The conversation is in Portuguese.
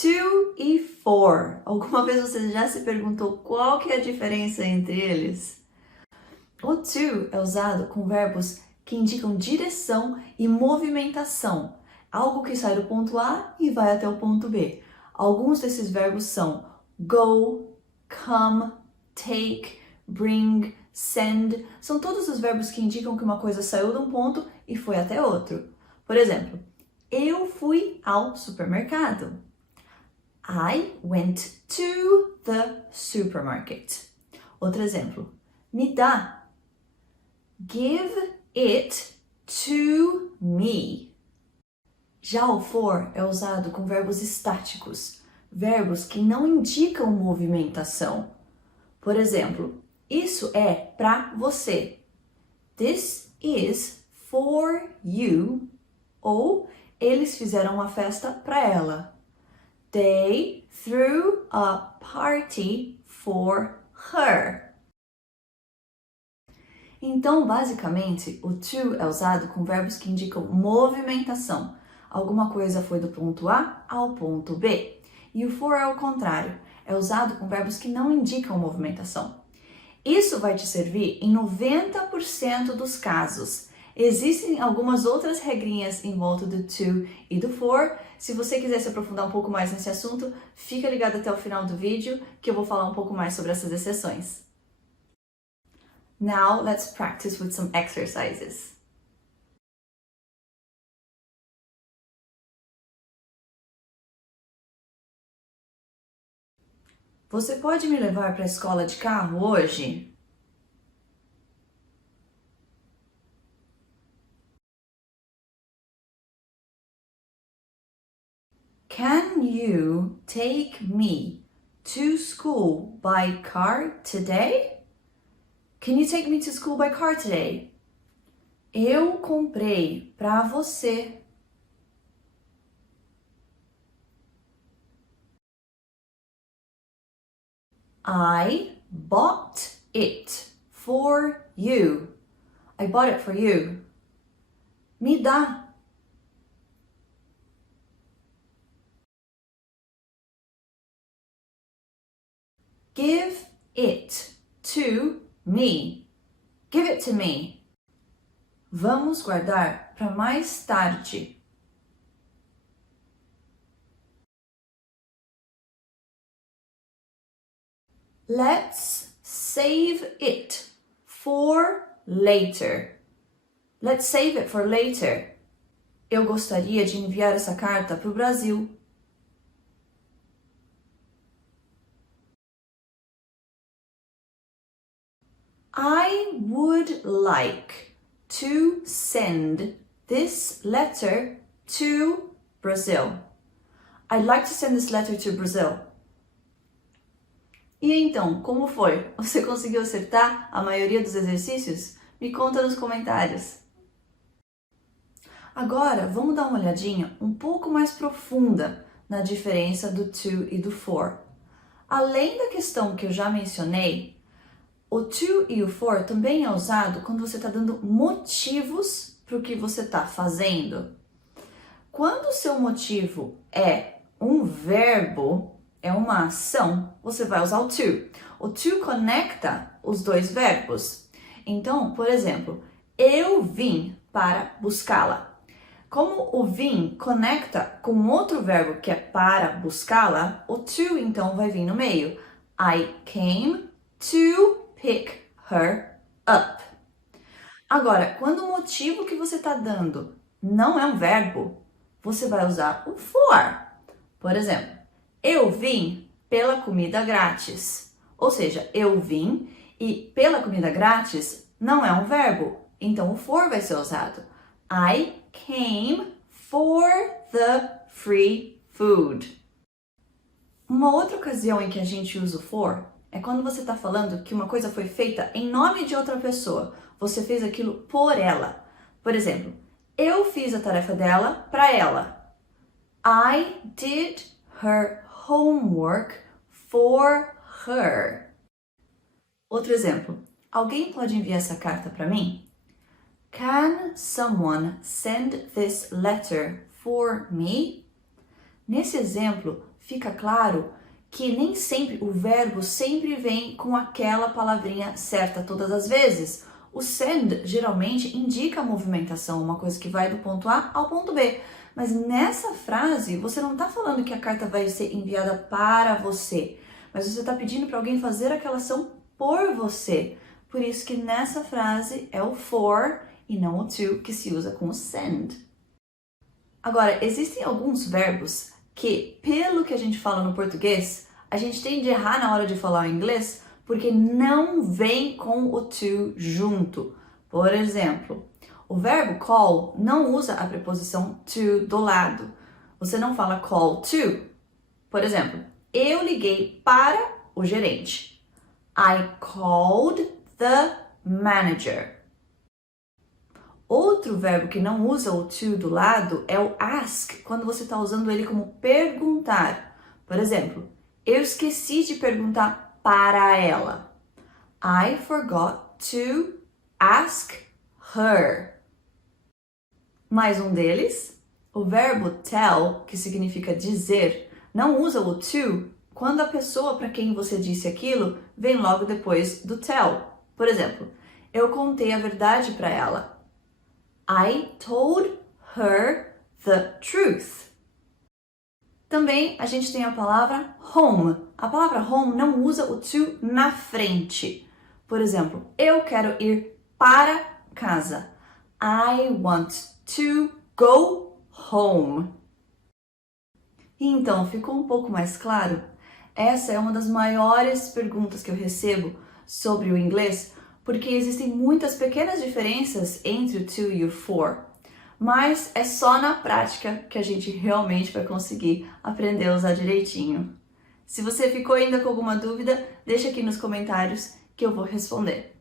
To e for. Alguma vez você já se perguntou qual que é a diferença entre eles? O to é usado com verbos que indicam direção e movimentação, algo que sai do ponto A e vai até o ponto B. Alguns desses verbos são go, come, take, bring, send. São todos os verbos que indicam que uma coisa saiu de um ponto e foi até outro. Por exemplo, eu fui ao supermercado. I went to the supermarket. Outro exemplo, me dá. Give it to me. Já o for é usado com verbos estáticos, verbos que não indicam movimentação. Por exemplo, isso é para você. This is for you. Ou eles fizeram uma festa para ela. They threw a party for her. Então, basicamente, o to é usado com verbos que indicam movimentação. Alguma coisa foi do ponto A ao ponto B. E o for é o contrário, é usado com verbos que não indicam movimentação. Isso vai te servir em 90% dos casos. Existem algumas outras regrinhas em volta do to e do for. Se você quiser se aprofundar um pouco mais nesse assunto, fica ligado até o final do vídeo que eu vou falar um pouco mais sobre essas exceções. Now let's practice with some exercises. Você pode me levar para a escola de carro hoje? Can you take me to school by car today? Can you take me to school by car today? Eu comprei para você. I bought it for you. I bought it for you. Me dá. Give it to me. Give it to me. Vamos guardar para mais tarde. Let's save it for later. Let's save it for later. Eu gostaria de enviar essa carta para o Brasil. I would like to send this letter to Brazil. I'd like to send this letter to Brazil. E então, como foi? Você conseguiu acertar a maioria dos exercícios? Me conta nos comentários. Agora, vamos dar uma olhadinha um pouco mais profunda na diferença do to e do for. Além da questão que eu já mencionei, o to e o for também é usado quando você está dando motivos para o que você está fazendo. Quando o seu motivo é um verbo, é uma ação, você vai usar o to. O to conecta os dois verbos. Então, por exemplo, eu vim para buscá-la. Como o vim conecta com outro verbo que é para buscá-la, o to então vai vir no meio. I came to pick her up. Agora, quando o motivo que você está dando não é um verbo, você vai usar o for. Por exemplo, eu vim pela comida grátis. Ou seja, eu vim e pela comida grátis não é um verbo, então o for vai ser usado. I came for the free food. Uma outra ocasião em que a gente usa o for é quando você está falando que uma coisa foi feita em nome de outra pessoa. Você fez aquilo por ela. Por exemplo, eu fiz a tarefa dela para ela. I did her homework for her. Outro exemplo. Alguém pode enviar essa carta para mim? Can someone send this letter for me? Nesse exemplo, fica claro que nem sempre o verbo sempre vem com aquela palavrinha certa todas as vezes. O send geralmente indica a movimentação, uma coisa que vai do ponto A ao ponto B. Mas nessa frase, você não está falando que a carta vai ser enviada para você, mas você está pedindo para alguém fazer aquela ação por você. Por isso que nessa frase é o for e não o to que se usa com o send. Agora, existem alguns verbos que, pelo que a gente fala no português, a gente tende a errar na hora de falar o inglês porque não vem com o to junto. Por exemplo, o verbo call não usa a preposição to do lado. Você não fala call to. Por exemplo, eu liguei para o gerente. I called the manager. Outro verbo que não usa o to do lado é o ask, quando você está usando ele como perguntar. Por exemplo, eu esqueci de perguntar para ela. I forgot to ask her. Mais um deles, o verbo tell, que significa dizer, não usa o to quando a pessoa para quem você disse aquilo vem logo depois do tell. Por exemplo, eu contei a verdade para ela. I told her the truth. Também a gente tem a palavra home. A palavra home não usa o to na frente. Por exemplo, eu quero ir para casa. I want to go home. E então, ficou um pouco mais claro? Essa é uma das maiores perguntas que eu recebo sobre o inglês, porque existem muitas pequenas diferenças entre o to e o for. Mas é só na prática que a gente realmente vai conseguir aprender a usar direitinho. Se você ficou ainda com alguma dúvida, deixa aqui nos comentários que eu vou responder.